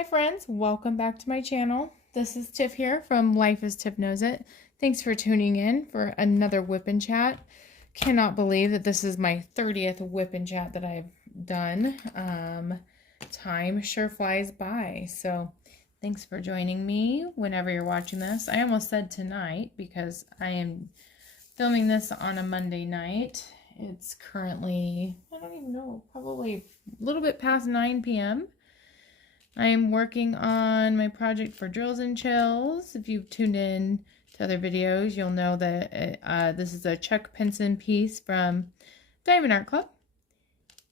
Hi friends, welcome back to my channel. This is Tiff here from Life as Tiff Knows It. Thanks for tuning in for another whip and chat. Cannot believe that this is my 30th whip and chat that I've done. Time sure flies by. So thanks for joining me whenever you're watching this. I almost said tonight because I am filming this on a Monday night. It's currently, I don't even know, probably a little bit past 9 p.m. I am working on my project for Drills and Chills. If you've tuned in to other videos, you'll know that this is a Chuck Pinson piece from Diamond Art Club.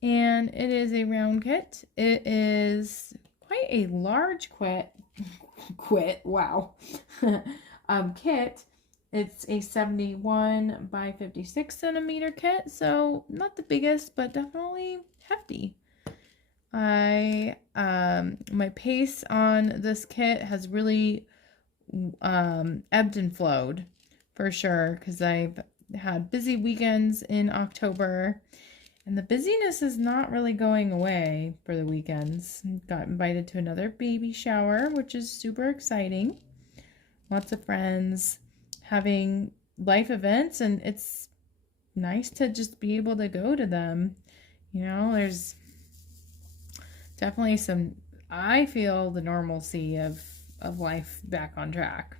And it is a round kit. It is quite a large kit. It's a 71 by 56 centimeter kit, so not the biggest, but definitely hefty. My pace on this kit has really ebbed and flowed for sure, because I've had busy weekends in October, and the busyness is not really going away for the weekends. Got invited to another baby shower, which is super exciting. Lots of friends having life events, and it's nice to just be able to go to them. You know, there's definitely some, I feel the normalcy of life back on track,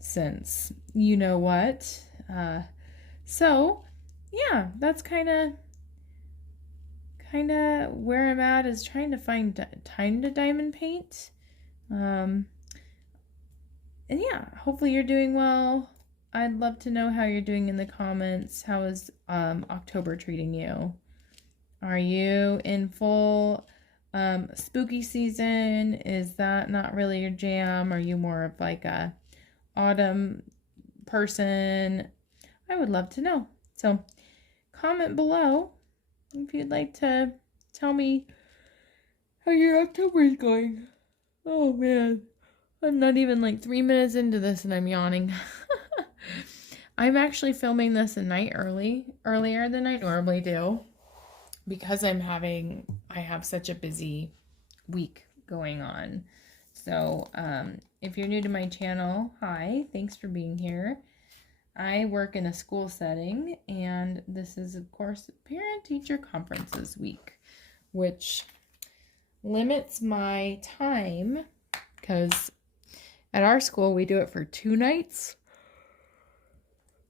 since you know what. So yeah, that's kind of where I'm at, is trying to find time to diamond paint. And yeah, hopefully you're doing well. I'd love to know how you're doing in the comments. How is October treating you? Are you in full spooky season? Is that not really your jam? Are you more of like a autumn person? I would love to know. So comment below if you'd like to tell me how your October is going. Oh man, I'm not even like 3 minutes into this and I'm yawning. I'm actually filming this a night earlier than I normally do, because I have such a busy week going on. So if you're new to my channel, hi, thanks for being here. I work in a school setting, and this is, of course, Parent-Teacher Conferences week, which limits my time, because at our school we do it for 2 nights,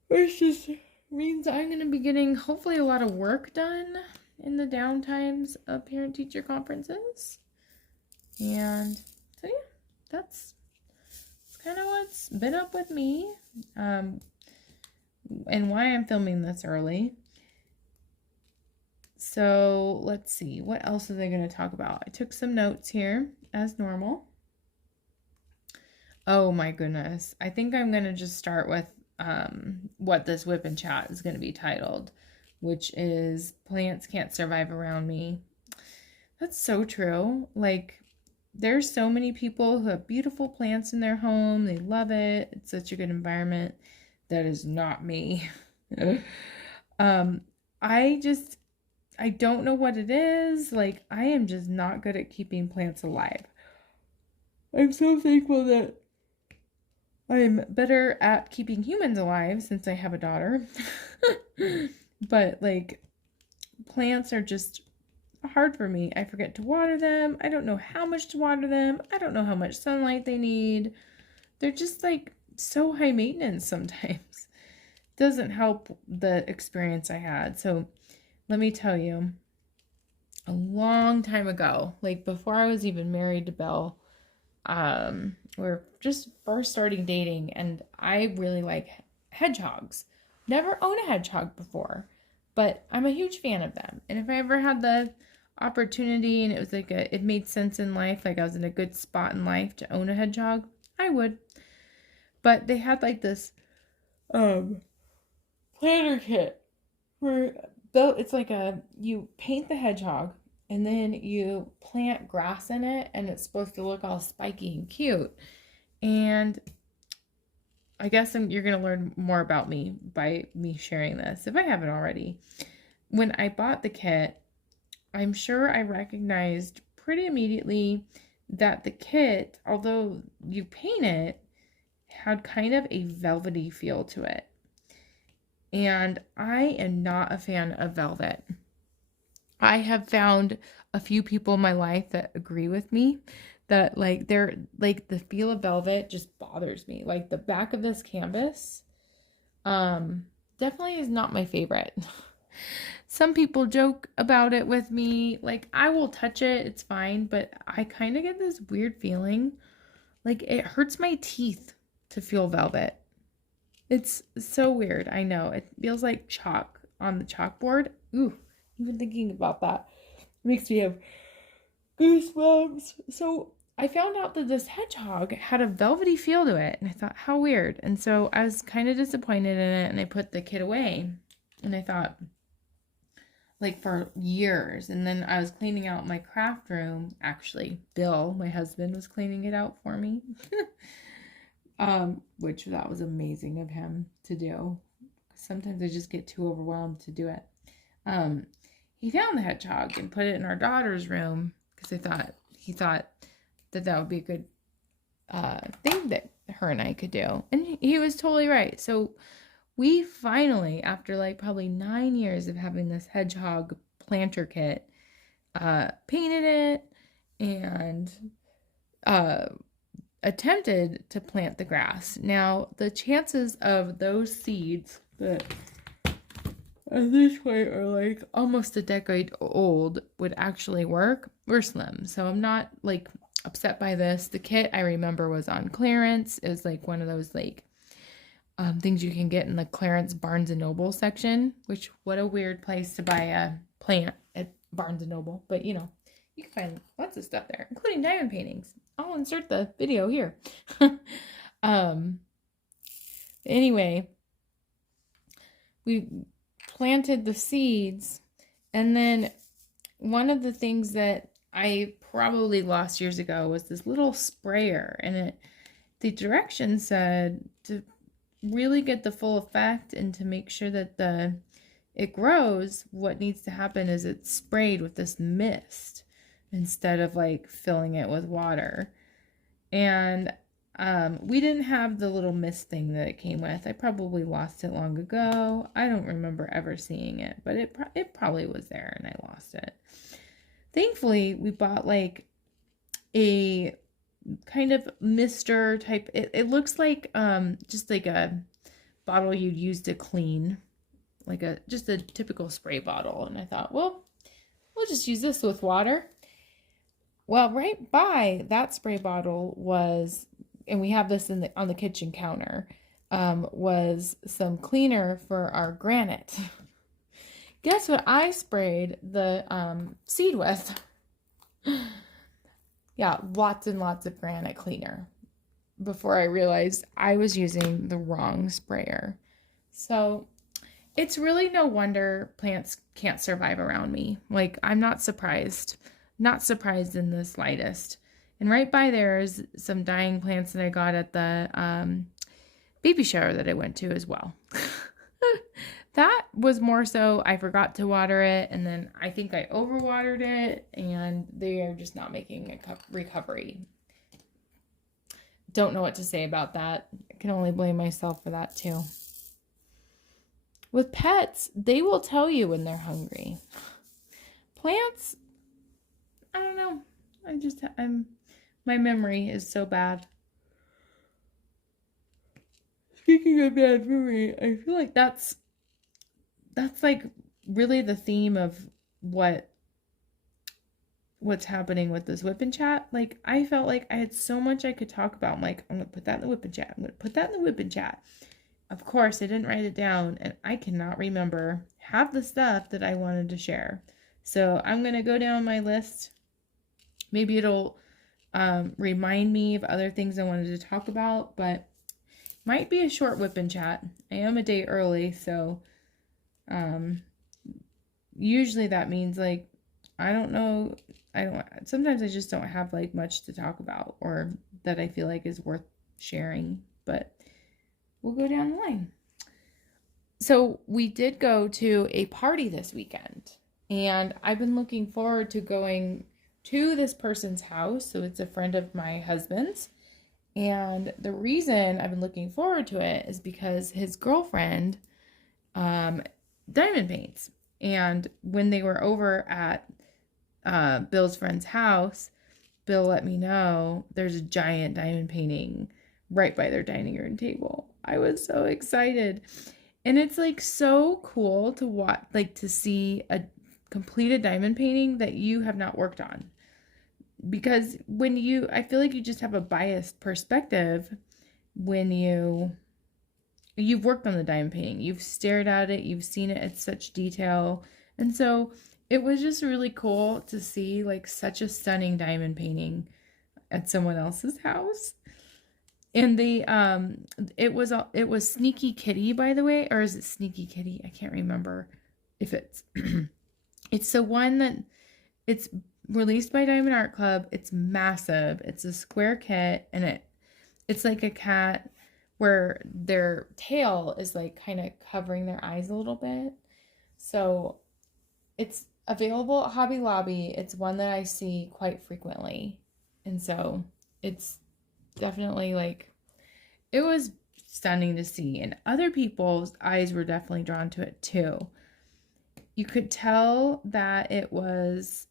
which just means I'm going to be getting hopefully a lot of work done in the downtimes of parent-teacher conferences. And so yeah, that's kind of what's been up with me, and why I'm filming this early. So let's see, what else are they going to talk about? I took some notes here as normal. Oh my goodness, I think I'm going to just start with what this whip and chat is going to be titled, which is Plants Can't Survive Around Me. That's so true. Like, there's so many people who have beautiful plants in their home. They love it. It's such a good environment. That is not me. I don't know what it is. Like, I am just not good at keeping plants alive. I'm so thankful that I'm better at keeping humans alive since I have a daughter. But like, plants are just hard for me. I forget to water them. I don't know how much to water them. I don't know how much sunlight they need. They're just like so high maintenance sometimes. Doesn't help the experience I had. So let me tell you, a long time ago, like before I was even married to Bill, we're just first starting dating, and I really like hedgehogs. Never owned a hedgehog before, but I'm a huge fan of them. And if I ever had the opportunity and it was like it made sense in life, like I was in a good spot in life to own a hedgehog, I would. But they had like this planter kit where it's like you paint the hedgehog and then you plant grass in it, and it's supposed to look all spiky and cute. And I guess you're going to learn more about me by me sharing this, if I haven't already. When I bought the kit, I'm sure I recognized pretty immediately that the kit, although you paint it, had kind of a velvety feel to it. And I am not a fan of velvet. I have found a few people in my life that agree with me that like they're like the feel of velvet just bothers me. Like the back of this canvas definitely is not my favorite. Some people joke about it with me. Like I will touch it, it's fine, but I kind of get this weird feeling like it hurts my teeth to feel velvet. It's so weird. I know. It feels like chalk on the chalkboard. Ooh, even thinking about that makes me have goosebumps. So I found out that this hedgehog had a velvety feel to it, and I thought, how weird. And so I was kind of disappointed in it, and I put the kit away. And I thought, like for years. And then I was cleaning out my craft room. Actually, Bill, my husband, was cleaning it out for me. Which that was amazing of him to do. Sometimes I just get too overwhelmed to do it. He found the hedgehog and put it in our daughter's room because he thought that would be a good thing that her and I could do. And he was totally right. So we finally, after like probably 9 years of having this hedgehog planter kit, painted it and attempted to plant the grass. Now, the chances of those seeds that at this point are like almost a decade old would actually work were slim. So I'm not like upset by this. The kit I remember was on clearance. It was like one of those like things you can get in the clearance Barnes and Noble section, which what a weird place to buy a plant at Barnes and Noble. But you know, you can find lots of stuff there, including diamond paintings. I'll insert the video here. Anyway, we planted the seeds, and then one of the things that I probably lost years ago was this little sprayer, and the directions said to really get the full effect and to make sure that it grows, what needs to happen is it's sprayed with this mist instead of like filling it with water. And we didn't have the little mist thing that it came with. I probably lost it long ago. I don't remember ever seeing it, but it probably was there and I lost it. Thankfully, we bought like a kind of mister type. It looks like just like a bottle you'd use to clean, like just a typical spray bottle. And I thought, well, we'll just use this with water. Well, right by that spray bottle was, and we have this on the kitchen counter, was some cleaner for our granite. Guess what I sprayed the seed with? Yeah, lots and lots of granite cleaner before I realized I was using the wrong sprayer. So it's really no wonder plants can't survive around me. Like, I'm not surprised. Not surprised in the slightest. And right by there is some dying plants that I got at the baby shower that I went to as well. That was more so I forgot to water it, and then I think I overwatered it, and they are just not making a recovery. Don't know what to say about that. I can only blame myself for that too. With pets, they will tell you when they're hungry. Plants, I don't know. My memory is so bad. Speaking of bad memory, I feel like that's like really the theme of what's happening with this WIP and chat. Like, I felt like I had so much I could talk about. I'm like, I'm going to put that in the WIP and chat. I'm going to put that in the WIP and chat. Of course, I didn't write it down, and I cannot remember half the stuff that I wanted to share. So I'm going to go down my list. Maybe it'll remind me of other things I wanted to talk about, but might be a short WIP and chat. I am a day early, so usually that means like, I don't know, sometimes I just don't have like much to talk about or that I feel like is worth sharing, but we'll go down the line. So we did go to a party this weekend, and I've been looking forward to going to this person's house. So it's a friend of my husband's. And the reason I've been looking forward to it is because his girlfriend diamond paints. And when they were over at Bill's friend's house, Bill let me know there's a giant diamond painting right by their dining room table. I was so excited. And it's like so cool to watch, like to see a completed diamond painting that you have not worked on. Because I feel like you just have a biased perspective when you've worked on the diamond painting. You've stared at it, you've seen it at such detail. And so it was just really cool to see like such a stunning diamond painting at someone else's house. And it was Sneaky Kitty, by the way, or is it Sneaky Kitty? I can't remember if it's it's the one that it's released by Diamond Art Club. It's massive. It's a square kit, and it's like a cat where their tail is like kind of covering their eyes a little bit. So it's available at Hobby Lobby. It's one that I see quite frequently. And so it's definitely like, it was stunning to see. And other people's eyes were definitely drawn to it too. You could tell that it was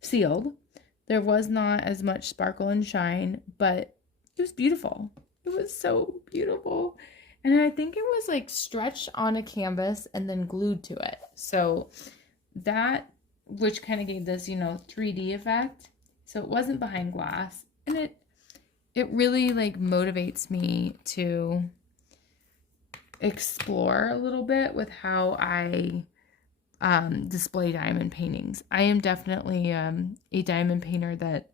sealed. There was not as much sparkle and shine, but it was beautiful. It was so beautiful. And I think it was like stretched on a canvas and then glued to it. So that, which kind of gave this, 3D effect. So it wasn't behind glass. And it really like motivates me to explore a little bit with how I display diamond paintings. I am definitely a diamond painter that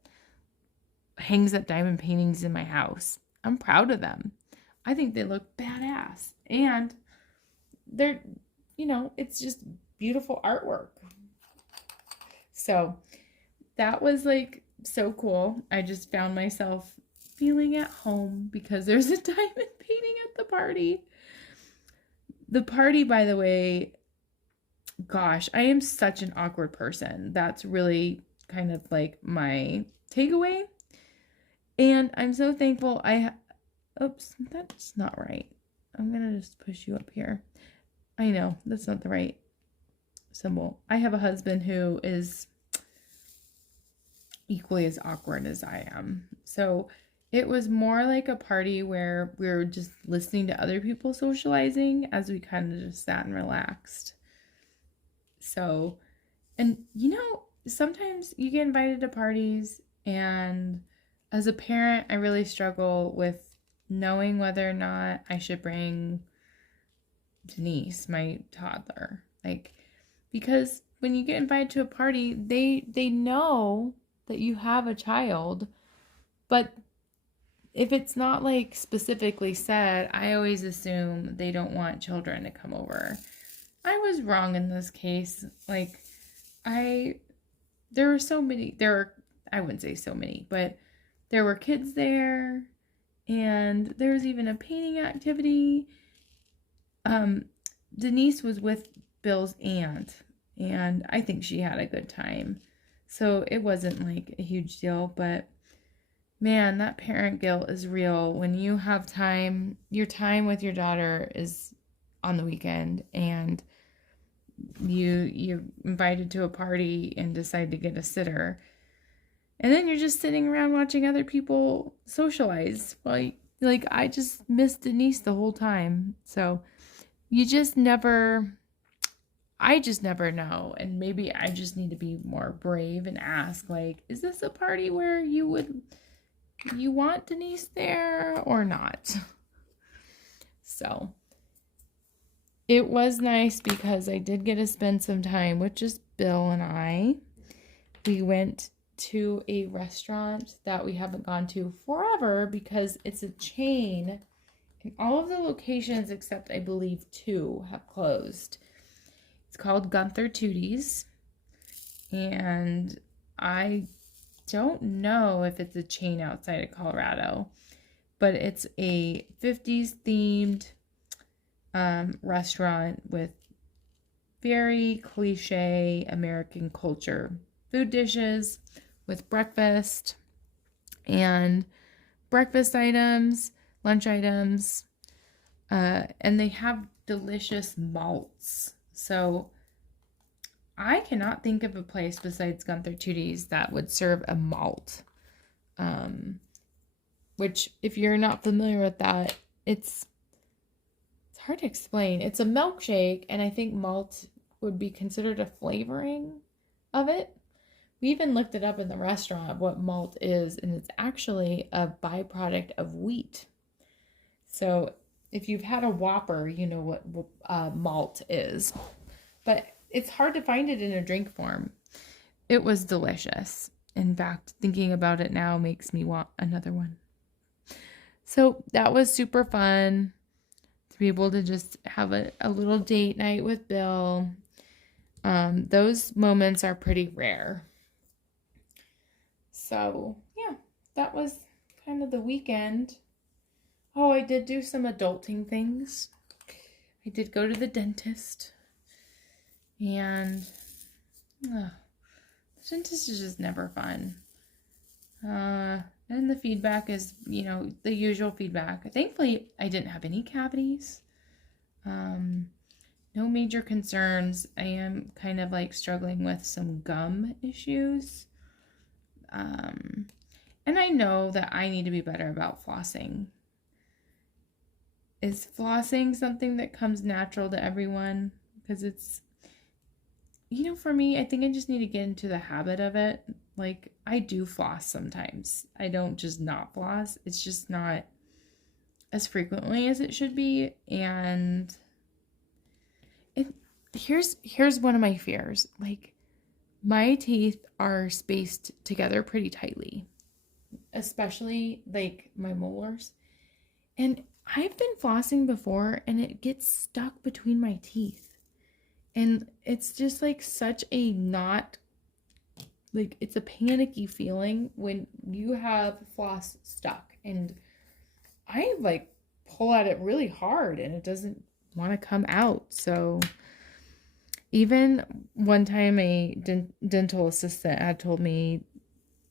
hangs up diamond paintings in my house. I'm proud of them. I think they look badass. And they're, it's just beautiful artwork. So that was like so cool. I just found myself feeling at home because there's a diamond painting at the party. The party, by the way, gosh, I am such an awkward person. That's really kind of like my takeaway. And I'm so thankful oops, that's not right. I'm going to just push you up here. I know, that's not the right symbol. I have a husband who is equally as awkward as I am. So it was more like a party where we were just listening to other people socializing as we kind of just sat and relaxed. So, and sometimes you get invited to parties, and as a parent, I really struggle with knowing whether or not I should bring Denise, my toddler. Like, because when you get invited to a party, they know that you have a child, but if it's not like specifically said, I always assume they don't want children to come over. I was wrong in this case. Like, I wouldn't say so many, but there were kids there, and there was even a painting activity. Denise was with Bill's aunt, and I think she had a good time. So it wasn't like a huge deal, but man, that parent guilt is real when you have time. Your time with your daughter is on the weekend, and you're invited to a party and decide to get a sitter. And then you're just sitting around watching other people socialize. Well, like, I just missed Denise the whole time. So I just never know. And maybe I just need to be more brave and ask, like, is this a party where you want Denise there or not? So it was nice because I did get to spend some time with just Bill and I. We went to a restaurant that we haven't gone to forever because it's a chain, and all of the locations except I believe 2 have closed. It's called Gunther Tootie's, and I don't know if it's a chain outside of Colorado, but it's a 50s themed restaurant with very cliche American culture food dishes with breakfast and breakfast items, lunch items, and they have delicious malts. So I cannot think of a place besides Gunther Tooties that would serve a malt. Which, if you're not familiar with that, it's hard to explain. It's a milkshake, and I think malt would be considered a flavoring of it. We even looked it up in the restaurant, what malt is, and it's actually a byproduct of wheat. So if you've had a Whopper, you know what malt is. But it's hard to find it in a drink form. It was delicious. In fact, thinking about it now makes me want another one. So that was super fun to be able to just have a little date night with Bill. Those moments are pretty rare. So, yeah, that was kind of the weekend. Oh, I did do some adulting things. I did go to the dentist. And the dentist is just never fun. And the feedback is, the usual feedback. Thankfully, I didn't have any cavities. No major concerns. I am kind of like struggling with some gum issues. And I know that I need to be better about flossing. Is flossing something that comes natural to everyone? Because it's, for me, I think I just need to get into the habit of it. Like, I do floss sometimes. I don't just not floss. It's just not as frequently as it should be. And here's one of my fears. Like, my teeth are spaced together pretty tightly, especially like my molars. And I've been flossing before and it gets stuck between my teeth. And it's just like such a it's a panicky feeling when you have floss stuck. And I like pull at it really hard and it doesn't want to come out. So even one time a dental assistant had told me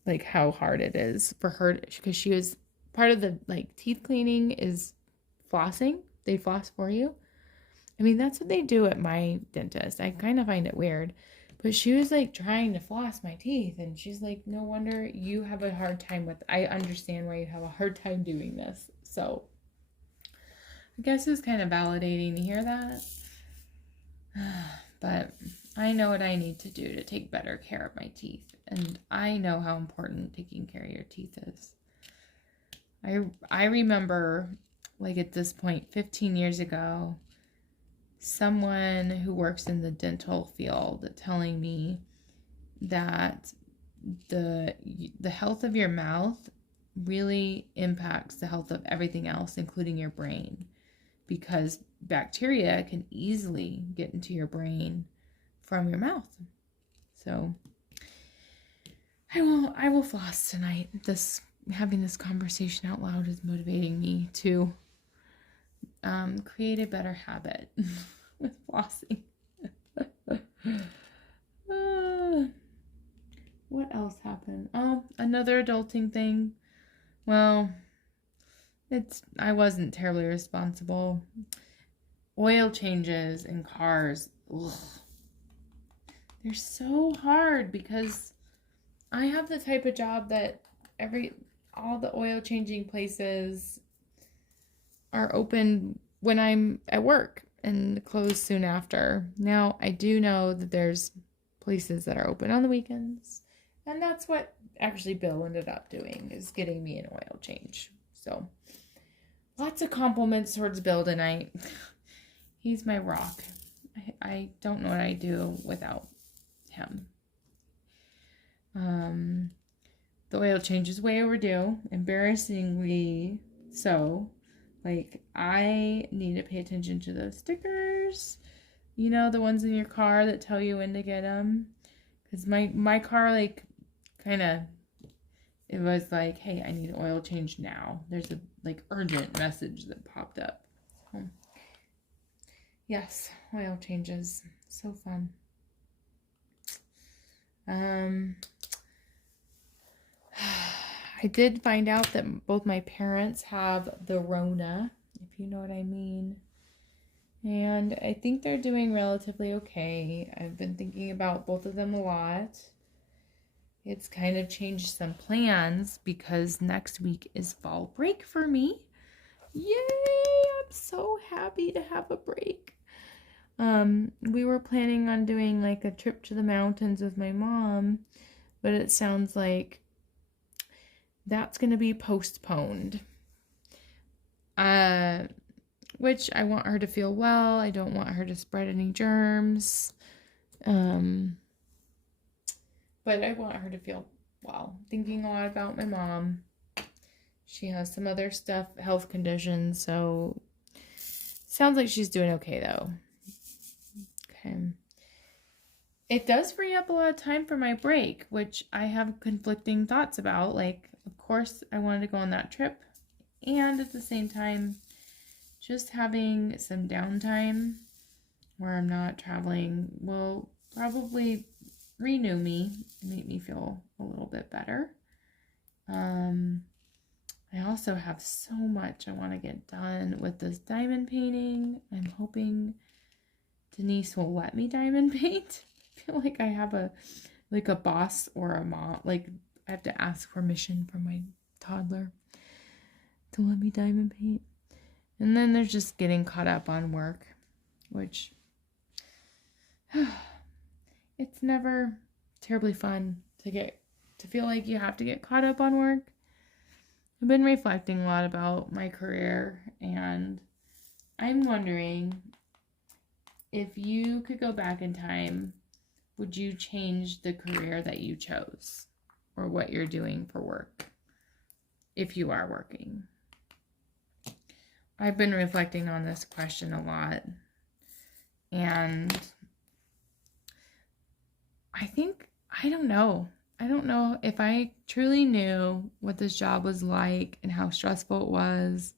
like how hard it is for her, because she was part of the like teeth cleaning is flossing. They floss for you. I mean, that's what they do at my dentist. I kind of find it weird. But she was like trying to floss my teeth. And she's like, no wonder you have a hard time I understand why you have a hard time doing this. So I guess it's kind of validating to hear that. But I know what I need to do to take better care of my teeth. And I know how important taking care of your teeth is. I remember, like at this point, 15 years ago, someone who works in the dental field telling me that the health of your mouth really impacts the health of everything else, including your brain, because bacteria can easily get into your brain from your mouth. So I will floss tonight. Having this conversation out loud is motivating me to create a better habit with flossing. What else happened? Oh, another adulting thing. Well, I wasn't terribly responsible. Oil changes in cars. Ugh. They're so hard because I have the type of job that all the oil changing places are open when I'm at work and close soon after. Now, I do know that there's places that are open on the weekends, and that's what actually Bill ended up doing, is getting me an oil change. So, lots of compliments towards Bill tonight. He's my rock. I don't know what I'd do without him. The oil change is way overdue, embarrassingly so. Like, I need to pay attention to those stickers, the ones in your car that tell you when to get them. Because my car, like, kind of, it was like, hey, I need an oil change now. There's a, like, urgent message that popped up. So, yes, oil changes. So fun. I did find out that both my parents have the Rona, if you know what I mean. And I think they're doing relatively okay. I've been thinking about both of them a lot. It's kind of changed some plans because next week is fall break for me. Yay! I'm so happy to have a break. We were planning on doing like a trip to the mountains with my mom, but it sounds like that's going to be postponed. Which I want her to feel well. I don't want her to spread any germs. But I want her to feel well. Thinking a lot about my mom. She has some other stuff, health conditions, so sounds like she's doing okay though. Okay. It does free up a lot of time for my break, which I have conflicting thoughts about. Like, of course, I wanted to go on that trip, and at the same time, just having some downtime where I'm not traveling will probably renew me and make me feel a little bit better. I also have so much I want to get done with this diamond painting. I'm hoping Denise will let me diamond paint. I feel like I have a boss or a mom. Like, I have to ask permission from my toddler to let me diamond paint. And then there's just getting caught up on work, which it's never terribly fun to feel like you have to get caught up on work. I've been reflecting a lot about my career, and I'm wondering if you could go back in time, would you change the career that you chose or what you're doing for work if you are working? I've been reflecting on this question a lot, and I don't know if I truly knew what this job was like and how stressful it was.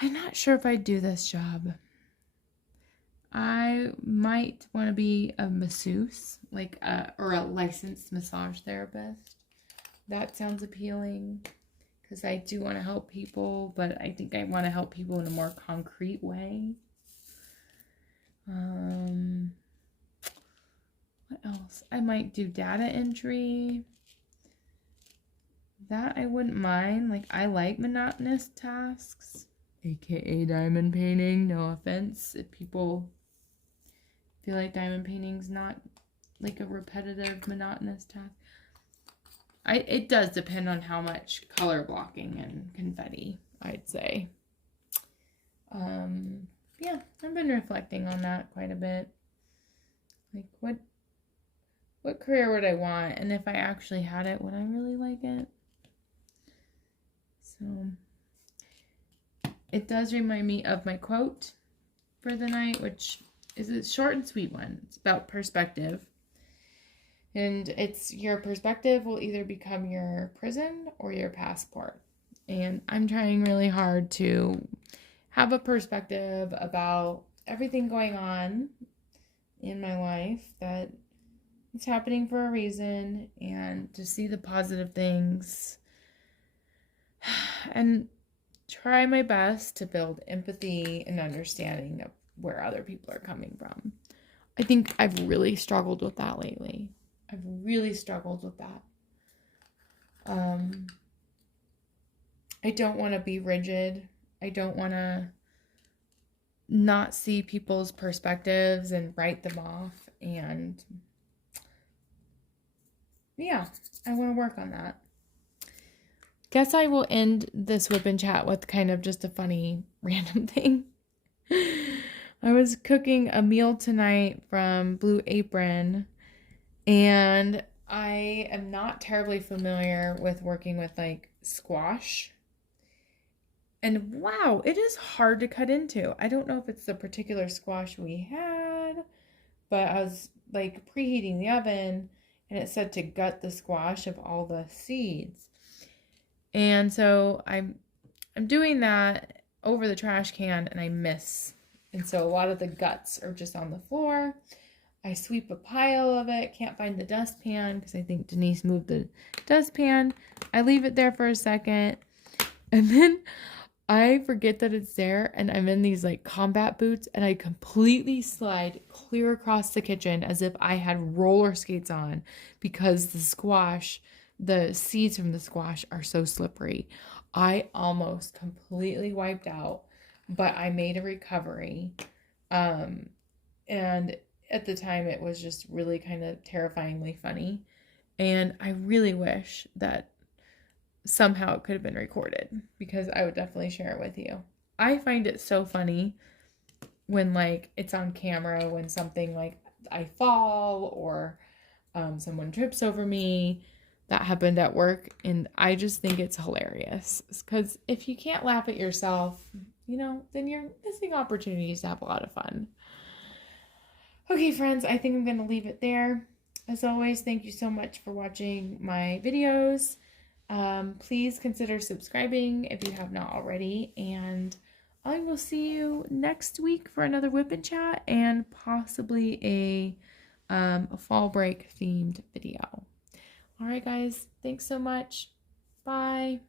I'm not sure if I'd do this job. I might want to be a masseuse, or a licensed massage therapist. That sounds appealing because I do want to help people, but I think I want to help people in a more concrete way. What else? I might do data entry. That I wouldn't mind. Like, I like monotonous tasks, aka diamond painting. No offense if people feel like diamond painting's not like a repetitive, monotonous task. It does depend on how much color blocking and confetti, I'd say. Yeah, I've been reflecting on that quite a bit. Like, what career would I want? And if I actually had it, would I really like it? So, it does remind me of my quote for the night, which is a short and sweet one. It's about perspective. And it's your perspective will either become your prison or your passport. And I'm trying really hard to have a perspective about everything going on in my life, that it's happening for a reason, and to see the positive things and try my best to build empathy and understanding of where other people are coming from. I think I've really struggled with that lately. I've really struggled with that. I don't want to be rigid. I don't want to not see people's perspectives and write them off. And yeah, I want to work on that. Guess I will end this WIP and chat with kind of just a funny random thing. I was cooking a meal tonight from Blue Apron, and I am not terribly familiar with working with like squash. And wow, it is hard to cut into. I don't know if it's the particular squash we had, but I was like preheating the oven and it said to gut the squash of all the seeds. And so I'm doing that over the trash can and I miss. And so a lot of the guts are just on the floor. I sweep a pile of it, can't find the dustpan because I think Denise moved the dustpan. I leave it there for a second, and then I forget that it's there, and I'm in these like combat boots, and I completely slide clear across the kitchen as if I had roller skates on because the seeds from the squash are so slippery. I almost completely wiped out, but I made a recovery. And at the time it was just really kind of terrifyingly funny. And I really wish that somehow it could have been recorded because I would definitely share it with you. I find it so funny when like it's on camera, when something like I fall or someone trips over me. That happened at work, and I just think it's hilarious because if you can't laugh at yourself, then you're missing opportunities to have a lot of fun. Okay, friends, I think I'm going to leave it there. As always, thank you so much for watching my videos. Please consider subscribing if you have not already, and I will see you next week for another WIP and Chat and possibly a fall break themed video. All right, guys, thanks so much. Bye.